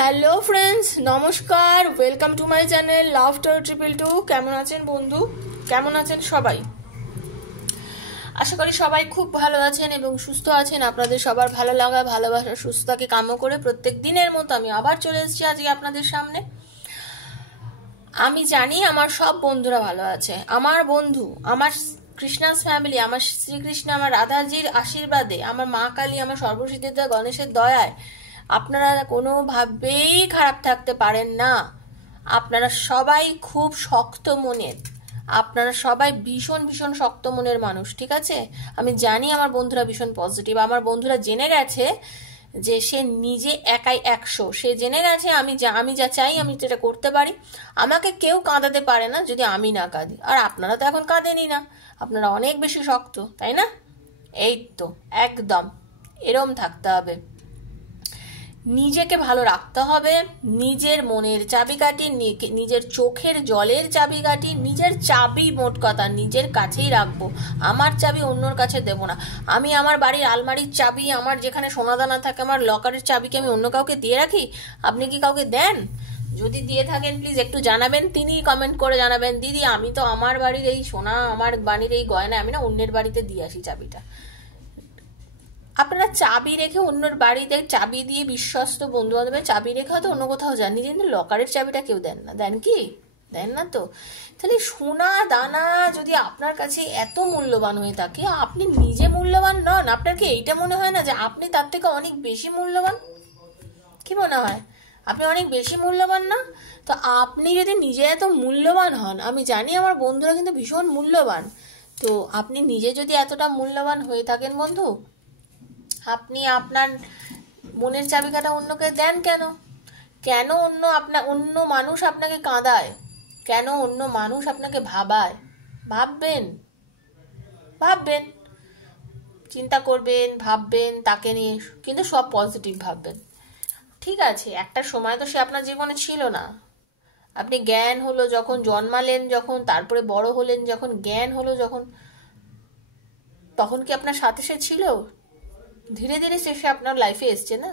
Hello friends, নমস্কার। Welcome to my channel laughter 222। কেমন আছেন বন্ধু? কেমন আছেন সবাই? আশা করি সবাই খুব ভালো আছেন এবং সুস্থ আছেন। আপনাদের সবার ভালো লাগা, ভালোবাসা, সুস্থতাকে কাম্য করে প্রত্যেক দিনের মতো আমি আবার চলে এসেছি আজকে আপনাদের সামনে। আমি জানি আমার সব বন্ধুরা ভালো আছে। আমার বন্ধু, আমার কৃষ্ণাস ফ্যামিলি, আমার শ্রীকৃষ্ণ, আমার রাধাজির আশীর্বাদে, আমার মা কালী, আমার সর্বসিদ্ধিদাতা গণেশের দয়ায় আপনারা কোনোভাবেই খারাপ থাকতে পারেন না। আপনারা সবাই খুব শক্ত মনের, আপনারা সবাই ভীষণ ভীষণ শক্ত মনের মানুষ, ঠিক আছে? আমি জানি আমার বন্ধুরা ভীষণ পজিটিভ। আমার বন্ধুরা জেনে গেছে যে সে নিজে একাই 100। সে জেনে গেছে আমি যা চাই আমি যেটা করতে পারি। আমাকে কেউ কাঁদাতে পারে না যদি আমি না কাঁদি। আর আপনারা তো এখন কাঁদেনই না, আপনারা অনেক বেশি শক্ত, তাই না? এই তো একদম এরম থাকতে হবে। নিজেকে ভালো রাখতে হবে। নিজের মনের চাবিকাঠি, নিজের চোখের জলের চাবিকাঠি, নিজের চাবি মোট কথা নিজের কাছেই রাখবো। আমার চাবি অন্যর কাছে দেব না। আমি আমার বাড়ির আলমারির চাবি, আমার যেখানে সোনাদানা থাকে, আমার লকারের চাবিকে আমি অন্য কাউকে দিয়ে রাখি? আপনি কি কাউকে দেন? যদি দিয়ে থাকেন প্লিজ একটু জানাবেন। তিনি কমেন্ট করে জানাবেন, দিদি আমি তো আমার বাড়ির এই সোনা, আমার বাড়ির এই গয়না আমি না অন্যের বাড়িতে দিয়ে আসি চাবিটা। আপনারা চাবি রেখে অন্যের বাড়িতে চাবি দিয়ে বিশ্বস্ত বন্ধু বান্ধবের চাবি রেখে হয়তো অন্য কোথাও যান, নিজে কিন্তু লকারের চাবিটা কেউ দেন না। দেন কি? দেন না তো। তাহলে সোনা দানা যদি আপনার কাছে এত মূল্যবান হয়ে থাকে, আপনি নিজে মূল্যবান নন? আপনার কি এইটা মনে হয় না যে আপনি তার থেকে অনেক বেশি মূল্যবান? কি মনে হয় আপনি অনেক বেশি মূল্যবান না? তো আপনি যদি নিজে এত মূল্যবান হন, আমি জানি আমার বন্ধুরা কিন্তু ভীষণ মূল্যবান, তো আপনি নিজে যদি এতটা মূল্যবান হয়ে থাকেন বন্ধু, আপনি আপনার মনের চাবিকাটা অন্যকে দেন কেন? কেন অন্য মানুষ আপনাকে কাঁদায়? কেন অন্য মানুষ আপনাকে ভাবায়? ভাববেন, ভাববেন, চিন্তা করবেন, ভাববেন তাকে নিয়ে, কিন্তু সব পজিটিভ ভাববেন। ঠিক আছে, একটা সময় তো সে আপনার জীবনে ছিল না। আপনি জ্ঞান হলো যখন, জন্মালেন যখন, তারপরে বড় হলেন যখন, জ্ঞান হলো যখন, তখন কি আপনার সাথে সে ছিল? ধীরে ধীরে সে আপনার লাইফে এসছে না?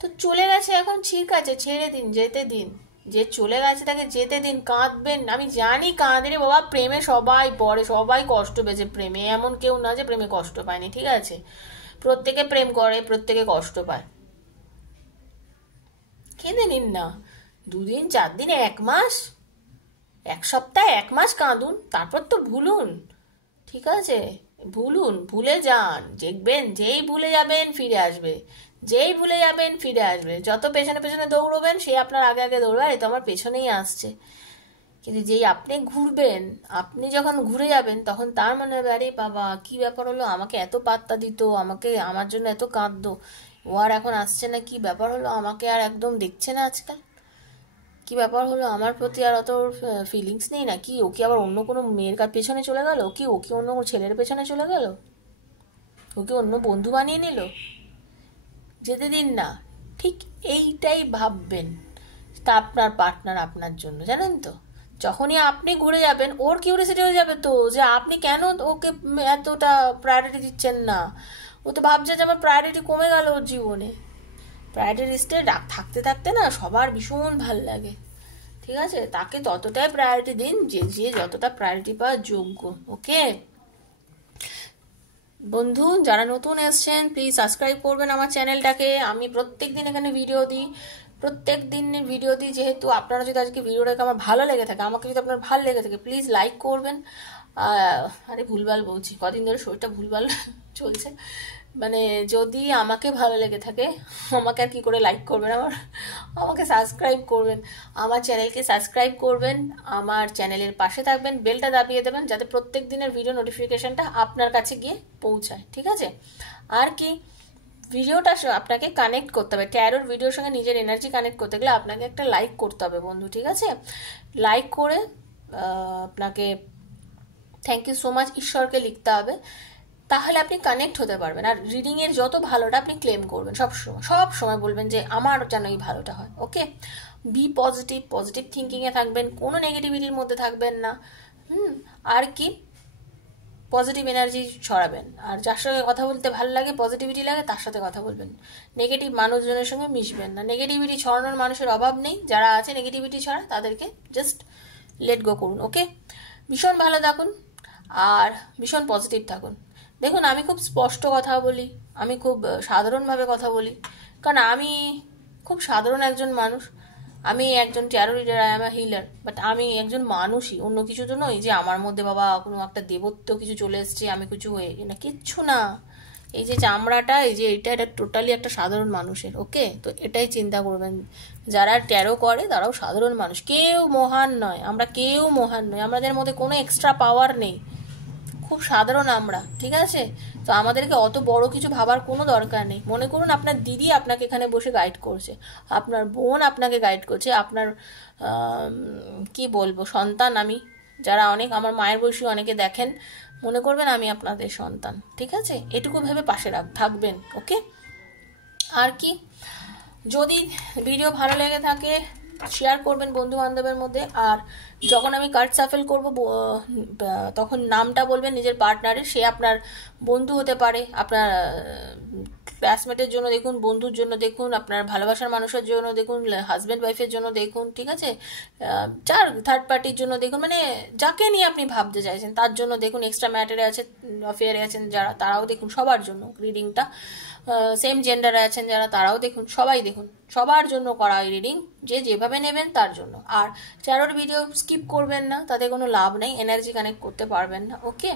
তো চলে গেছে এখন, ঠিক আছে, ছেড়ে দিন, যেতে দিন। যে চলে গেছে তাকে যেতে দিন। কাঁদবেন, আমি জানি কাঁদে রে বাবা, প্রেমে সবাই পড়ে, সবাই কষ্ট পেয়েছে প্রেমে, এমন কেউ না যে প্রেমে কষ্ট পায়নি, ঠিক আছে? প্রত্যেকে প্রেম করে, প্রত্যেকে কষ্ট পায়। কেঁদে নিন না, 2 দিন, 4 দিন, 1 মাস, 1 সপ্তাহ, 1 মাস কাঁদুন, তারপর তো ভুলুন, ঠিক আছে? ভুলুন, ভুলে যান, দেখবেন যেই ভুলে যাবেন ফিরে আসবে, যেই ভুলে যাবেন ফিরে আসবে। যত পেছনে পেছনে দৌড়বেন সে আপনার আগে আগে দৌড়বে, এই তো আমার পেছনেই আসছে। কিন্তু যেই আপনি ঘুরবেন, আপনি যখন ঘুরে যাবেন তখন তার মনে হবে, আরে বাবা কি ব্যাপার হলো, আমাকে এত পাত্তা দিত, আমাকে আমার জন্য এত কাঁদতো, ও আর এখন আসছে না, কি ব্যাপার হলো, আমাকে আর একদম দেখছে না আজকাল, কি ব্যাপার হলো, আমার প্রতি আর অত ফিলিংস নেই না কি? ও কি আবার অন্য কোনো মেয়ের পেছনে চলে গেল? কি ও কি অন্য কোনো ছেলের পেছনে চলে গেল? ও কি অন্য বন্ধু বানিয়ে নিল? যেতে দিন না। ঠিক এইটাই ভাববেন। তা আপনার পার্টনার আপনার জন্য, জানেন তো, যখনই আপনি ঘুরে যাবেন ওর কিউরিয়াসিটি হয়ে যাবে তো, যে আপনি কেন ওকে এতটা প্রায়োরিটি দিচ্ছেন না। ও তো ভাবছে যে আমার প্রায়োরিটি কমে গেল ওর জীবনে। প্রায়োরিটি লিস্টে থাকতে থাকতে না সবার ভীষণ ভাল লাগে, ঠিক আছে? তাকে ততটাই প্রায়োরিটি দিন যে যে যতটা প্রায়োরিটি পাওয়ার যোগ্য। ওকে বন্ধু, যারা নতুন এসছেন প্লিজ সাবস্ক্রাইব করবেন আমার চ্যানেলটাকে। আমি প্রত্যেক দিন এখানে ভিডিও দিই, প্রত্যেক দিন ভিডিও দিই। যেহেতু আপনারা যদি আজকে ভিডিওটাকে আমার ভালো লেগে থাকে, আমাকে যদি আপনার ভালো লেগে থাকে, প্লিজ লাইক করবেন। আরে ভুলভাল বলছি, কদিন ধরে শরীরটা ভুলভাল চলছে। মানে যদি আমাকে ভালো লেগে থাকে, আমাকে আর কি করে লাইক করবেন, আমাকে সাবস্ক্রাইব করবেন, আমার চ্যানেলকে সাবস্ক্রাইব করবেন, আমার চ্যানেলের পাশে থাকবেন, বেলটা দাবিয়ে দেবেন যাতে প্রত্যেক দিনের ভিডিও নোটিফিকেশনটা আপনার কাছে গিয়ে পৌঁছায়, ঠিক আছে? আর কি, ভিডিওটা আপনাকে কানেক্ট করতে হবে, ট্যারোর ভিডিওর সঙ্গে নিজের এনার্জি কানেক্ট করতে গেলে আপনাকে একটা লাইক করতে হবে বন্ধু, ঠিক আছে? লাইক করে আপনাকে থ্যাংক ইউ সো মাচ ঈশ্বরকে লিখতে হবে, তাহলে আপনি কানেক্ট হতে পারবেন। আর রিডিংয়ের যত ভালোটা আপনি ক্লেম করবেন, সব সময় বলবেন যে আমার যেন এই ভালোটা হয়। ওকে, বি পজিটিভ, পজিটিভ থিঙ্কিংয়ে থাকবেন, কোনো নেগেটিভিটির মধ্যে থাকবেন না। আর কি, পজিটিভ এনার্জি ছড়াবেন। আর যার সঙ্গে কথা বলতে ভালো লাগে, পজিটিভিটি লাগে, তার সাথে কথা বলবেন। নেগেটিভ মানুষজনের সঙ্গে মিশবেন না। নেগেটিভিটি ছড়ানোর মানুষের অভাব নেই, যারা আছে নেগেটিভিটি ছড়া তাদেরকে জাস্ট লেট গো করুন। ওকে, ভীষণ ভালো থাকুন আর ভীষণ পজিটিভ থাকুন। দেখুন, আমি খুব স্পষ্ট কথা বলি, আমি খুব সাধারণভাবে কথা বলি, কারণ আমি খুব সাধারণ একজন মানুষ। আমি একজন tarot reader, I am a healer, but আমি একজন মানুষই, অন্য কিছু তো নই যে আমার মধ্যে বাবা কোনো একটা দেবত্ব কিছু চলে এসছে, আমি কিছু হয়ে না, কিচ্ছু না। এই যে চামড়াটা, এই যে এটা টোটালি একটা সাধারণ মানুষের। ওকে, তো এটাই চিন্তা করবেন। যারা ট্যারো করে তারাও সাধারণ মানুষ, কেউ মহান নয়, আমরা কেউ মহান নয়, আমাদের মধ্যে কোনো এক্সট্রা পাওয়ার নেই, খুব সাধারণ আমরা, ঠিক আছে? তো আমাদেরকে অত বড় কিছু ভাবার কোনো দরকার নেই। মনে করুন আপনার দিদি আপনাকে এখানে বসে গাইড করছে, আপনার বোন আপনাকে গাইড করছে, আপনার কি বলবো সন্তান আমি, যারা অনেক আমার মায়ের বয়সী অনেকে দেখেন, মনে করবেন আমি আপনাদের সন্তান, ঠিক আছে? এটুকু ভেবে পাশে থাকবেন। ওকে, আর কি, যদি ভিডিও ভালো লেগে থাকে শেয়ার করবেন বন্ধু বান্ধবের মধ্যে। আর যখন আমি কার্ড সাফেল করব তখন নামটা বলবেন নিজের পার্টনারের, সে আপনার বন্ধু হতে পারে, আপনার ক্লাসমেটের জন্য দেখুন, বন্ধুর জন্য দেখুন, আপনার ভালোবাসার মানুষের জন্য দেখুন, হাজব্যান্ড ওয়াইফের জন্য দেখুন, ঠিক আছে? থার্ড পার্টির জন্য দেখুন, মানে যাকে নিয়ে আপনি ভাবতে চাইছেন তার জন্য দেখুন। এক্সট্রা ম্যাটারে আছে, অ্যাফেয়ারে আছেন যারা, তারাও দেখুন, সবার জন্য রিডিংটা। সেম জেন্ডারে আছেন যারা, তারাও দেখুন, সবাই দেখুন, সবার জন্য করা এই রিডিং, যে যেভাবে নেবেন তার জন্য। আর ট্যারোর ভিডিও স্কিপ করবেন না, তাতে কোনো লাভ নেই, এনার্জি কানেক্ট করতে পারবেন না। ওকে,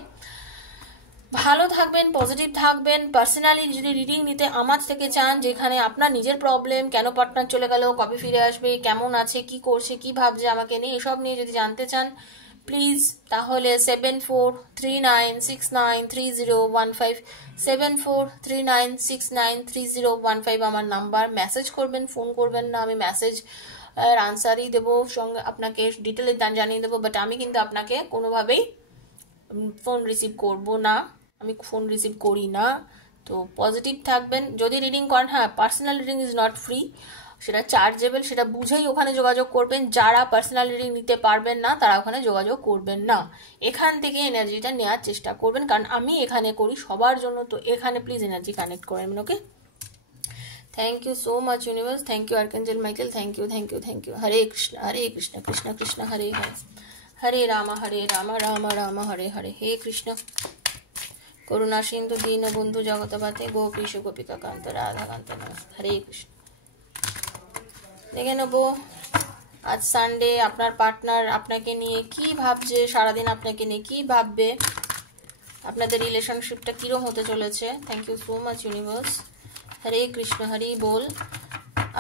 ভালো থাকবেন, পজিটিভ থাকবেন। পার্সোনালি যদি রিডিং নিতে আমার থেকে চান, যেখানে আপনার নিজের প্রবলেম, কেন পার্টনার চলে গেল, কবে ফিরে আসবে, কেমন আছে, কি করছে, কি ভাবছে আমাকে নিয়ে, এসব নিয়ে যদি জানতে চান প্লিজ, তাহলে 7439693015 7439693015 আমার নাম্বার। মেসেজ করবেন, ফোন করবেন না, আমি মেসেজ আনসারই দেবো, সঙ্গে আপনাকে ডিটেলে জানিয়ে দেবো, বাট আমি কিন্তু আপনাকে কোনোভাবেই ফোন রিসিভ করব না, আমি ফোন রিসিভ করি না। তো পজিটিভ থাকবেন। যদি রিডিং করেন, হ্যাঁ, personal reading is not free, সেটা চার্জেবল, সেটা বুঝেই ওখানে যোগাযোগ করবেন। যারা পার্সোনাল রিডিং নিতে পারবেন না তারা ওখানে যোগাযোগ করবেন না, এখান থেকে এনার্জিটা নেওয়ার চেষ্টা করবেন, কারণ আমি এখানে করি সবার জন্য। তো এখানে প্লিজ এনার্জি কানেক্ট করেন। Okay, thank you so much universe, thank you archangel Michael, thank you, thank you, thank you. Hare Krishna Krishna Krishna Hare Hare, Hare Ram Ram Ram Hare Hare. হে কৃষ্ণ করুণা সিন্ধু দীন বন্ধু জগতপতে গোপীশ গোপিকা কান্ত রাধা কান্ত নমস্তে। হরে কৃষ্ণ। দেখে নেবো আজ সানডে আপনার পার্টনার আপনাকে নিয়ে কি ভাবছে, সারাদিন আপনাকে নিয়ে কি ভাববে, আপনাদের রিলেশনশিপটা কিরম হতে চলেছে। Thank you so much universe. Hare Krishna, Hari বল।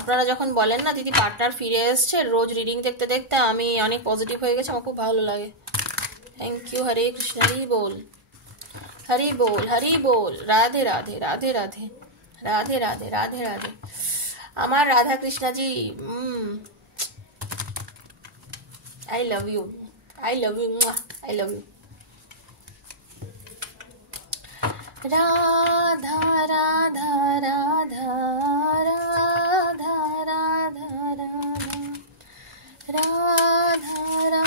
আপনারা যখন বলেন না দিদি পার্টনার ফিরে এসছে, রোজ রিডিং দেখতে দেখতে আমি অনেক পজিটিভ হয়ে গেছে, আমার খুব ভালো লাগে। Thank you. হরে কৃষ্ণ, হরি বল, হরি বল, হরি বল। রাধে রাধে, রাধে রাধে, রাধে রাধে, রাধে রাধে। আমার Radha Krishnaji, I love you, I love you, I love you. Radha Radha Radha Radha Radha Radha Radha Radha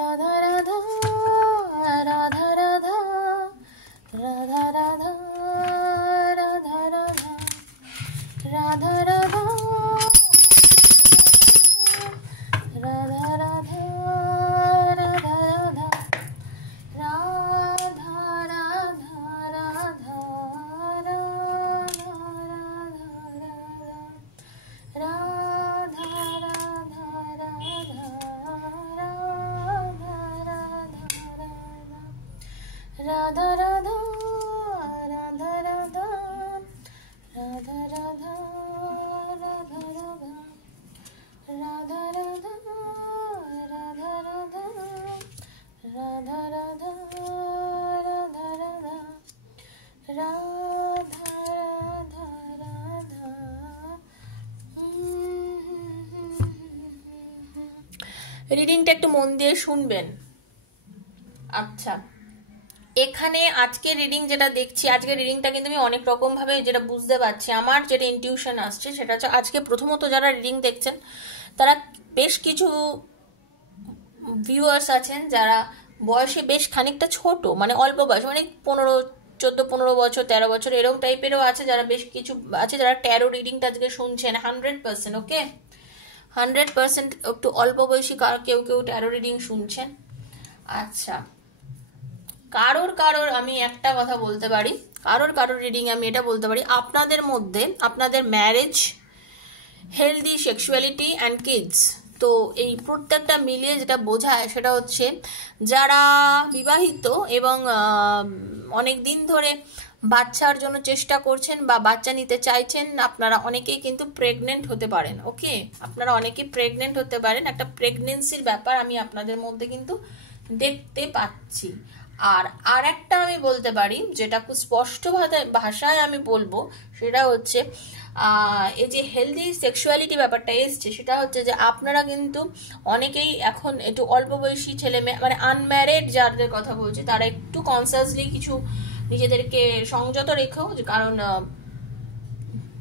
Radha Radha Radha Radha Radha Radha Radha Radha Radha Radha Radha Radha Radha Radha Radha Radha Radha Radha Radha Radha Radha Radha Radha Radha Radha Radha Radha Radha Radha. রিডিংটা একটু মন দিয়ে শুনবেন। আচ্ছা, এখানে আজকে রিডিং যেটা দেখছি, আজকে রিডিংটা কিন্তু আমি অনেক রকম ভাবে যেটা বুঝতে পারছি, আমার যেটা ইনটিউশন আসছে সেটা হচ্ছে আজকে প্রথমত যারা রিডিং দেখছেন তারা বেশ কিছু ভিউয়ার্স আছেন যারা বয়সে বেশ খানিকটা ছোট, মানে অল্প বয়স, মানে 14-15 বছর, 13 বছর এরকম টাইপেরও আছে, যারা বেশ কিছু আছে যারা ট্যারো রিডিংটা আজকে শুনছেন 100%। ওকে, 100% একটু অল্প বয়সী কেউ কেউ ট্যারো রিডিং শুনছেন। আচ্ছা, কারোর আমি একটা কথা বলতে পারি, কারোর রিডিং আমি এটা বলতে পারি, আপনাদের মধ্যে আপনাদের marriage, healthy sexuality and kids, তো এই প্রত্যেকটা মিলিয়ে যেটা বোঝায় সেটা হচ্ছে যারা বিবাহিত এবং অনেক দিন ধরে বাচ্চার জন্য চেষ্টা করছেন বা বাচ্চা নিতে চাইছেন, আপনারা অনেকেই কিন্তু প্রেগনেন্ট হতে পারেন। ওকে, আপনারা অনেকেই প্রেগনেন্ট হতে পারেন, একটা প্রেগনেন্সির ব্যাপার আমি আপনাদের মধ্যে কিন্তু দেখতে পাচ্ছি। আর একটা আমি বলতে পারি, যেটা খুব স্পষ্ট ভাষায় আমি বলবো, সেটা হচ্ছে এই যে হেলদি সেক্সুয়ালিটি ব্যাপারটা এসছে, সেটা হচ্ছে যে আপনারা কিন্তু অনেকেই এখন একটু অল্প বয়সী ছেলে মেয়ে, মানে আনম্যারিড যাদের কথা বলছি, তারা একটু কনসিয়াসলি কিছু নিজেদেরকে সংযত রেখেও,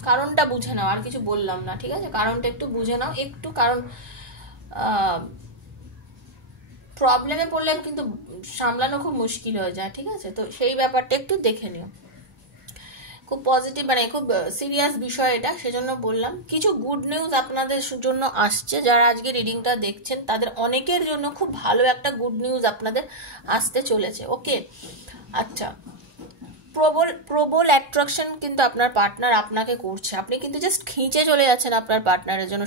কারণটা বুঝে নাও, আর কিছু বললাম না, ঠিক আছে, কারণটা একটু বুঝে নাও একটু, কারণ প্রবলেমে পড়লে কিন্তু সামলানো খুব মুশকিল হয়ে যায়, ঠিক আছে, তো সেই ব্যাপারটা একটু দেখে নিও। খুব পজিটিভ, মানে খুব সিরিয়াস বিষয় এটা, সেজন্য বললাম। কিছু গুড নিউজ আপনাদের জন্য আসছে, যারা আজকে রিডিংটা দেখছেন তাদের অনেকের জন্য খুব ভালো একটা গুড নিউজ আপনাদের আসতে চলেছে। ওকে, আচ্ছা, প্রবল অ্যাট্রাকশন কিন্তু আপনার পার্টনার আপনাকে করছে, আপনি কিন্তু জাস্ট খিঁচে চলে যাচ্ছেন আপনার পার্টনারের জন্য।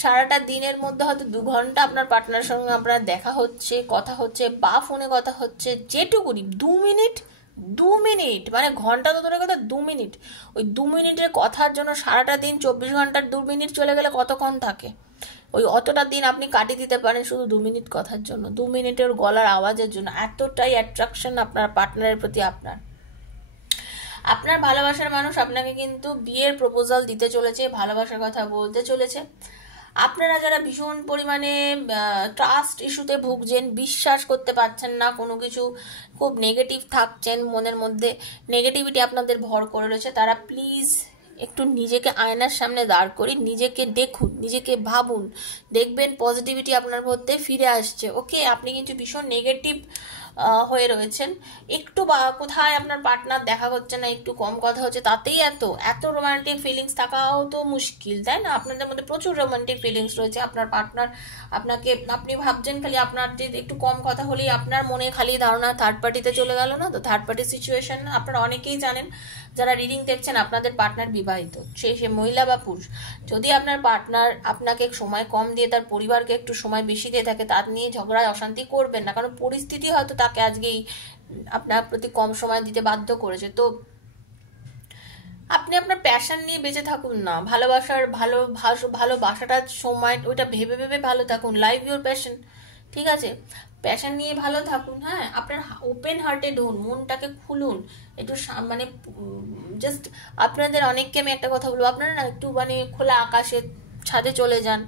সারাটা দিনের মধ্যে হয়তো 2 ঘন্টা আপনার পার্টনারের সঙ্গে আপনার দেখা হচ্ছে, কথা হচ্ছে, বা ফোনে কথা হচ্ছে, যেটুকুনি 2 মিনিট, মানে ঘন্টা তো ধরে কথা 2 মিনিট, ওই 2 মিনিটের কথার জন্য সারাটা দিন 24 ঘন্টার 2 মিনিট চলে গেলে কতক্ষণ থাকে, ওই অতটা দিন আপনি কাটিয়ে দিতে পারেন শুধু 2 মিনিট কথার জন্য, 2 মিনিটের গলার আওয়াজের জন্য। এতটাই অ্যাট্রাকশন আপনার পার্টনারের প্রতি। আপনার ভালোবাসার মানুষ আপনাকে কিন্তু বিয়ের প্রপোজাল দিতে চলেছে, ভালোবাসার কথা বলতে চলেছে। আপনারা যারা ভীষণ পরিমাণে ট্রাস্ট ইস্যুতে ভুগছেন, বিশ্বাস করতে পারছেন না কোনো কিছু, খুব নেগেটিভ থাকছেন, মনের মধ্যে নেগেটিভিটি আপনাদের ভর করে রয়েছে, তারা প্লিজ একটু নিজেকে আয়নার সামনে দাঁড় করি, নিজেকে দেখুন, নিজেকে ভাবুন, দেখবেন পজিটিভিটি আপনার মধ্যে ফিরে আসছে। ওকে, আপনি কিন্তু ভীষণ নেগেটিভ হয়ে রয়েছেন, একটু বা কোথায় আপনার পার্টনার দেখা হচ্ছে না, একটু কম কথা হচ্ছে, তাতেই এত রোমান্টিক ফিলিংস থাকাও তো মুশকিল, তাই না? আপনাদের মধ্যে প্রচুর রোমান্টিক ফিলিংস রয়েছে, আপনার পার্টনার আপনি ভাবছেন খালি আপনার যে একটু কম কথা হলেই আপনার মনে খালি ধারণা থার্ড পার্টিতে চলে গেল না, তো থার্ড পার্টি সিচুয়েশন আপনারা অনেকেই জানেন যারা রিডিং দেখছেন, আপনাদের পার্টনার বিবাহিত, সে মহিলা বা পুরুষ, যদি আপনার পার্টনার আপনাকে সময় কম দিয়ে তার পরিবারকে একটু সময় বেশি দিয়ে থাকে, তার নিয়ে ঝগড়া অশান্তি করবেন না, কারণ পরিস্থিতি হয়তো তাকে আজকেই আপনার প্রতি কম সময় দিতে বাধ্য করেছে। তো আপনি আপনার প্যাশন নিয়ে বেঁচে থাকুন না, ভালোবাসাটার সময় ওইটা ভেবে ভালো থাকুন, লাইভ ইউর প্যাশন, ঠিক আছে, প্যাশন নিয়ে ভালো থাকুন। হ্যাঁ, আপনার ওপেন হার্টেড হন, মনটাকে খুলুন একটু, মানে জাস্ট আপনাদের অনেককে আমি একটা কথা বলবো, আপনারা না একটু মানে খোলা আকাশে ছাদে চলে যান,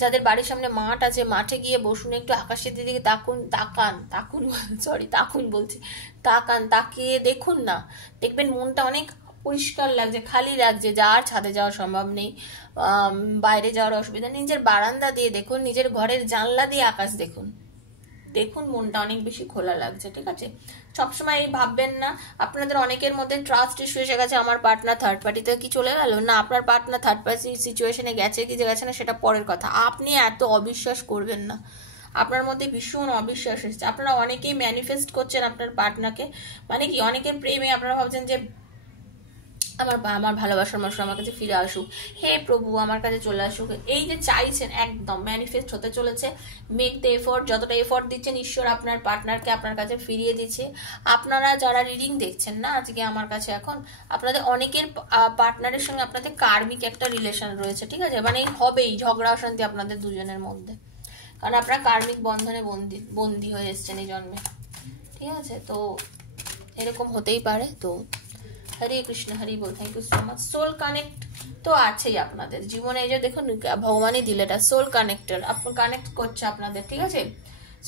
যাদের বাড়ির সামনে মাঠ আছে মাঠে গিয়ে বসুন, একটু আকাশের দিকে তাকান, তাকিয়ে দেখুন না, দেখবেন মনটা অনেক পরিষ্কার লাগছে, খালি লাগছে, যার ছাদে যাওয়া সম্ভব নেই, বাইরে যাওয়ার অসুবিধা, নিজের বারান্দা দিয়ে দেখুন, নিজের ঘরের জানলা দিয়ে আকাশ দেখুন, মনটা অনেক বেশি খোলা লাগছে, ঠিক আছে। সবসময় এই ভাববেন না, আপনাদের অনেকের মধ্যে ট্রাস্ট ইস্যু এসে গেছে, আমার পার্টনার থার্ড পার্টিতে কি চলে গেল না, আপনার পার্টনার থার্ড পার্টি সিচুয়েশনে গেছে কি গেছে না সেটা পরের কথা, আপনি এত অবিশ্বাস করবেন না, আপনার মধ্যে ভীষণ অবিশ্বাস এসেছে, আপনারা অনেকেই ম্যানিফেস্ট করছেন আপনার পার্টনারকে, মানে কি অনেকের প্রেমে আপনারা ভাবছেন যে আমার ভালোবাসার মানুষ আমার কাছে ফিরে আসুক, হে প্রভু আমার কাছে চলে আসুক, এই যে চাইছেন একদম ম্যানিফেস্ট হতে চলেছে। মেক দ্য এফোর্ট, যতটা এফোর্ট দিচ্ছেন ঈশ্বর আপনার পার্টনারকে আপনার কাছে ফিরিয়ে দিচ্ছে। আপনারা যারা রিডিং দেখছেন না আজকে আমার কাছে, এখন আপনাদের অনেকের পার্টনারের সঙ্গে আপনাদের কার্মিক একটা রিলেশন রয়েছে, ঠিক আছে, মানে হবেই ঝগড়া অশান্তি আপনাদের দুজনের মধ্যে, কারণ আপনারা কার্মিক বন্ধনে বন্দি হয়ে এসছেন এই জন্মে, ঠিক আছে, তো এরকম হতেই পারে। তো হরে কৃষ্ণ, হরি বল, thank you so much. Soul connect তো আছেই আপনাদের জীবনে, এই যে দেখুন ভগবানই দিলে এটা সোল কানেক্টেড, আপনার কানেক্ট করছে আপনাদের, ঠিক আছে,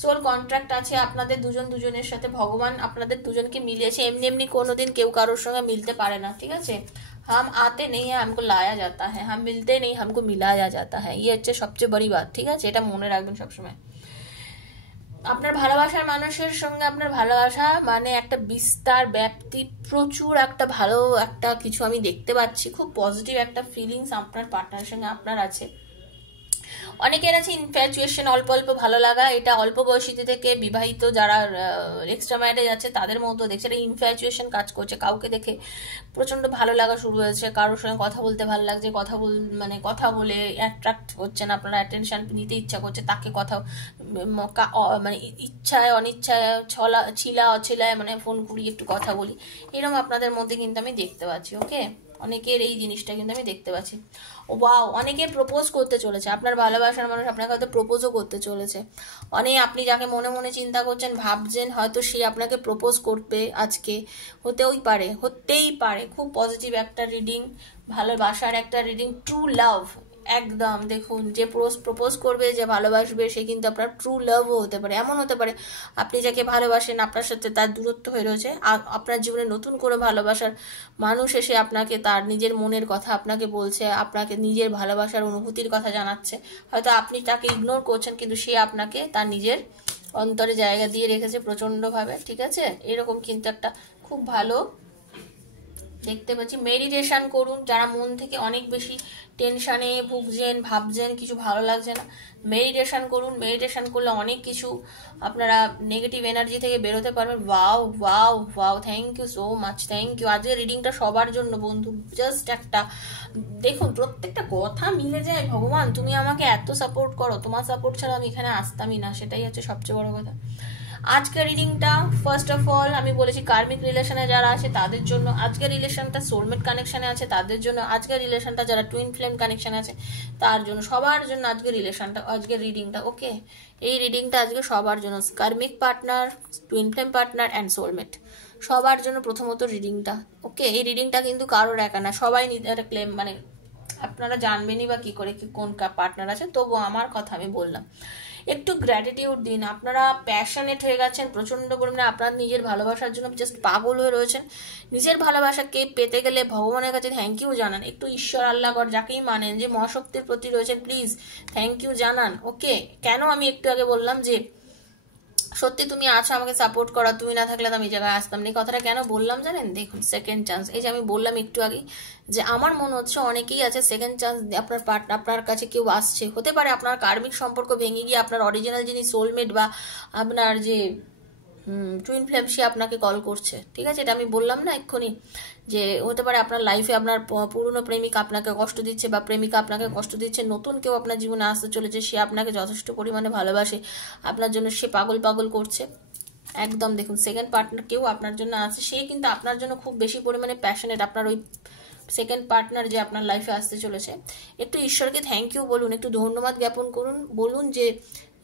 সোল কন্ট্রাক্ট আছে আপনাদের দুজনের সাথে, ভগবান আপনাদের দুজনকে মিলিয়েছে, এমনি কোনোদিন কেউ কারোর সঙ্গে মিলতে পারে না, ঠিক আছে, हम आते नहीं है, हमको लाया जाता है, हम मिलते नहीं, हमको मिलाया जाता है। ये হচ্ছে সবচেয়ে বড় বাত, ঠিক আছে? এটা মনে রাখবেন সবসময়। আপনার ভালোবাসার মানুষের সঙ্গে আপনার ভালোবাসা মানে একটা বিস্তার ব্যাপ্তি, প্রচুর একটা ভালো একটা কিছু আমি দেখতে পাচ্ছি। খুব পজিটিভ একটা ফিলিংস আপনার পার্টনারের সঙ্গে আপনার আছে। অনেকের আছে ইনফ্যাচুয়েশন, অল্প অল্প ভালো লাগা। এটা অল্প বয়সীতে থেকে বিবাহিত যারা এক্সট্রা ম্যারেজ আছে তাদের মতো দেখছে, এটা ইনফ্যাচুয়েশন কাজ করছে। কাউকে দেখে প্রচন্ড ভালো লাগা শুরু হয়েছে, কারোর সঙ্গে কথা বলতে ভালো লাগছে, মানে কথা বলে অ্যাট্রাক্ট হচ্ছেন, আপনারা অ্যাটেনশন নিতে ইচ্ছা করছে, তাকে কথা মানে ইচ্ছায় অনিচ্ছায় ছিলা অছিলায় মানে ফোন করি একটু কথা বলি, এরকম আপনাদের মধ্যে কিন্তু আমি দেখতে পাচ্ছি। ওকে, অনেকের এই জিনিসটা কিন্তু আমি দেখতে পাচ্ছি। ওয়াও, অনেকে প্রপোজ করতে চলেছে, আপনার ভালোবাসার মানুষ আপনাকে হয়তো প্রপোজও করতে চলেছে। আপনি যাকে মনে মনে চিন্তা করছেন, ভাবছেন, হয়তো সে আপনাকে প্রপোজ করবে আজকে, হতেই পারে। খুব পজিটিভ একটা রিডিং, ভালোবাসার একটা রিডিং, ট্রু লাভ। একদম দেখুন, যে প্রপোজ করবে, যে ভালোবাসবে, সে কিন্তু আপনার ট্রু লাভও হতে পারে। এমন হতে পারে আপনি যাকে ভালোবাসেন আপনার সাথে তার দূরত্ব হয়ে রয়েছে, আপনার জীবনে নতুন করে ভালোবাসার মানুষ এসে আপনাকে তার নিজের মনের কথা আপনাকে বলছে, আপনাকে নিজের ভালোবাসার অনুভূতির কথা জানাচ্ছে। হয়তো আপনি তাকে ইগনোর করছেন, কিন্তু সে আপনাকে তার নিজের অন্তরে জায়গা দিয়ে রেখেছে প্রচন্ডভাবে, ঠিক আছে? এরকম কিন্তু একটা খুব ভালো দেখতে পাচ্ছি। মেডিটেশন করুন, যারা মন থেকে অনেক বেশি টেনশনে ভুগছেন, ভাবছেন কিছু ভালো লাগছে না, মেডিটেশন করুন। মেডিটেশন করলে অনেক কিছু আপনারা নেগেটিভ এনার্জি থেকে বেরোতে পারবেন। Wow wow wow, thank you so much, thank you. আজকের রিডিংটা সবার জন্য বন্ধু, জাস্ট একটা দেখুন, প্রত্যেকটা কথা মিলে যায়। ভগবান, তুমি আমাকে এত সাপোর্ট করো, তোমার সাপোর্ট ছাড়া আমি এখানে আসতামই না, সেটাই হচ্ছে সবচেয়ে বড় কথা। আজকের রিডিংটা ফার্স্ট অফ অল আমি বলেছি কার্মিক রিলেশনে যারা আছে তাদের জন্য, আজকের রিলেশনটা সোলমেট কানেকশনে আছে তাদের জন্য, আজকের রিলেশনটা যারা টুইন ফ্লেম কানেকশন আছে তার জন্য, সবার জন্য আজকের রিলেশনটা, আজকের রিডিংটা। ওকে, এই রিডিংটা আজকে সবার জন্য, karmic partner, twin flame partner and soulmate, সবার জন্য প্রথমত রিডিংটা। ওকে, এই রিডিংটা কিন্তু কারোর একা না, সবাই একটা ক্লেম মানে আপনারা জানবেনই বা কি করে কি কোন পার্টনার আছে, তবু আমার কথা আমি বললাম। একটু গ্র্যাটিটিউড দিন, আপনারা প্যাশনেট হয়ে গেছেন প্রচন্ড পরিমাণে, আপনার নিজের ভালোবাসার জন্য জাস্ট পাগল হয়ে রয়েছেন। নিজের ভালোবাসাকে পেতে গেলে ভগবানের কাছে থ্যাংক ইউ জানান। একটু ঈশ্বর আল্লাহর যাকেই মানেন, যে মহাশক্তির প্রতি রয়েছেন, প্লিজ থ্যাংক ইউ জানান। ওকে, কেন আমি একটু আগে বললাম যে সত্যি তুমি আছো আমাকে সাপোর্ট করা, তুমি না থাকলে তো আমি জায়গায় আসতাম না, এই কথাটা কেন বললাম জানেন? দেখুন, সেকেন্ড চান্স, এই যে আমি বললাম একটু আগে যে আমার মনে হচ্ছে অনেকেই আছে সেকেন্ড চান্স আপনার পার্টনার, আপনার কাছে কেউ আসছে, হতে পারে আপনার কার্মিক সম্পর্ক ভেঙে গিয়ে আপনার অরিজিনাল যিনি সোলমেট বা আপনার যে টুইন ফ্লেম সে আপনাকে কল করছে, ঠিক আছে? এটা আমি বললাম না এক্ষুনি, যে হতে পারে আপনার লাইফে আপনার পুরনো প্রেমিক আপনাকে কষ্ট দিচ্ছে বা প্রেমিকা আপনাকে কষ্ট দিচ্ছে, নতুন কেউ আপনার জীবনে আসতে চলেছে, সে আপনাকে যথেষ্ট পরিমাণে ভালোবাসে, আপনার জন্য সে পাগল পাগল করছে। একদম দেখুন, সেকেন্ড পার্টনার কেউ আপনার জন্য আছে, সে কিন্তু আপনার জন্য খুব বেশি পরিমাণে প্যাশনেট। আপনার ওই সেকেন্ড পার্টনার যে আপনার লাইফে আসতে চলেছে, একটু ঈশ্বরকে থ্যাংক ইউ বলুন, একটু ধন্যবাদ জ্ঞাপন করুন, বলুন যে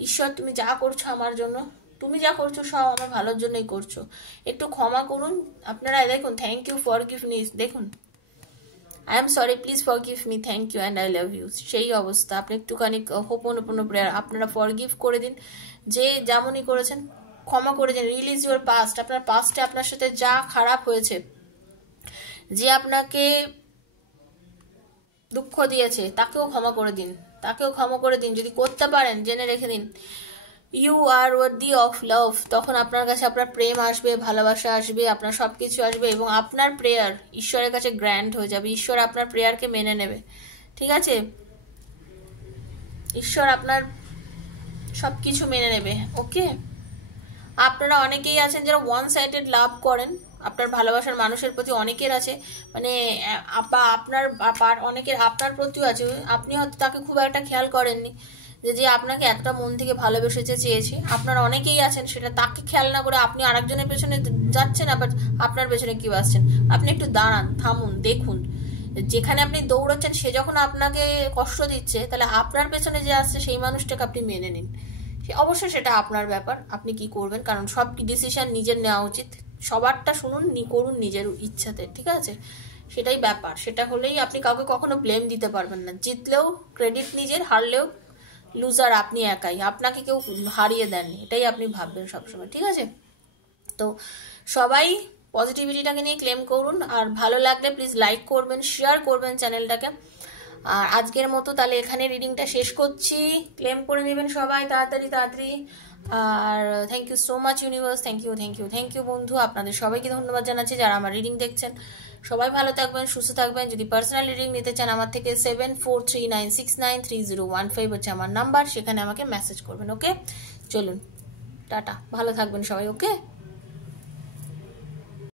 ঈশ্বর তুমি যা করছো আমার জন্য, তুমি যা করছো সব আমার ভালোর জন্যই করছো, একটু ক্ষমা করুন। আপনারা দেখুন, থ্যাংক ইউ, ফরগিভনেস, দেখুন I am sorry, please forgive me, thank you and I love you, সেই অবস্থা। আপনি একটুখানি হোপনোপনো প্রেয়ার, আপনারা ফরগিভ করে দিন, যে যেমনই করেছেন ক্ষমা করে দিন। রিলিজ ইউর পাস্ট, আপনার পাস্টে আপনার সাথে যা খারাপ হয়েছে, যে আপনাকে দুঃখ দিয়েছে তাকেও ক্ষমা করে দিন, তাকেও ক্ষমা করে দিন। যদি করতে পারেন জেনে রেখে দিন, you are worthy of love, তখন আপনার কাছে আপনার প্রেম আসবে, ভালোবাসা আসবে, আপনার সব কিছু আসবে, এবং আপনার প্রেয়ার ঈশ্বরের কাছে গ্র্যান্ড হয়ে যাবে। ঈশ্বর আপনার প্রেয়ারকে মেনে নেবে, ঠিক আছে? ঈশ্বর আপনার সব কিছু মেনে নেবে। ওকে, আপনারা অনেকেই আছেন যারা ওয়ান সাইডেড লাভ করেন, আপনার ভালোবাসার মানুষের প্রতি অনেকের আছে, মানে আপনার অনেকের আপনার প্রতিও আছে, আপনি হয়তো তাকে খুব একটা খেয়াল করেননি, যে আপনাকে একটা মন থেকে ভালোবেসেছে, চেয়েছে। আপনারা অনেকেই আছেন সেটা তাকে খেয়াল না করে আপনি আরেকজনের পেছনে যাচ্ছেন, আবার আপনার পেছনে কেউ আসছেন। আপনি একটু দাঁড়ান, থামুন, দেখুন, যেখানে আপনি দৌড়াচ্ছেন সে যখন আপনাকে কষ্ট দিচ্ছে, তাহলে আপনার পেছনে যে আসছে সেই মানুষটাকে আপনি মেনে নিন। অবশ্যই সেটা আপনার ব্যাপার, আপনি কি করবেন, কারণ সব ডিসিশন নিজের নেওয়া উচিত। সবারটা শুনুন, করুন নিজের ইচ্ছাতে, ঠিক আছে? সেটাই ব্যাপার, সেটা হলেই আপনি কাউকে কখনো ব্লেম দিতে পারবেন না। জিতলেও ক্রেডিট নিজের, হারলেও লুজার আপনি একাই, আপনাকে কেউ হারিয়ে দেননি, এটাই আপনি ভাববেন সবসময়, ঠিক আছে? তো সবাই পজিটিভিটিটাকে নিয়ে ক্লেম করুন। আর ভালো লাগলে প্লিজ লাইক করবেন, শেয়ার করবেন চ্যানেলটাকে। আর আজকের মতো তাহলে এখানে রিডিংটা শেষ করছি। ক্লেম করে নেবেন সবাই তাড়াতাড়ি তাড়াতাড়ি। আর thank you so much universe, thank you thank you thank you বন্ধু, আপনাদের সবাইকে ধন্যবাদ জানাচ্ছি যারা আমার রিডিং দেখছেন। সবাই ভালো থাকবেন, সুস্থ থাকবেন। যদি পার্সোনাল রিডিং নিতে চান আমার থেকে 7439693015 হচ্ছে আমার নাম্বার, সেখানে আমাকে মেসেজ করবেন। ওকে, চলুন টাটা, ভালো থাকবেন সবাই। ওকে।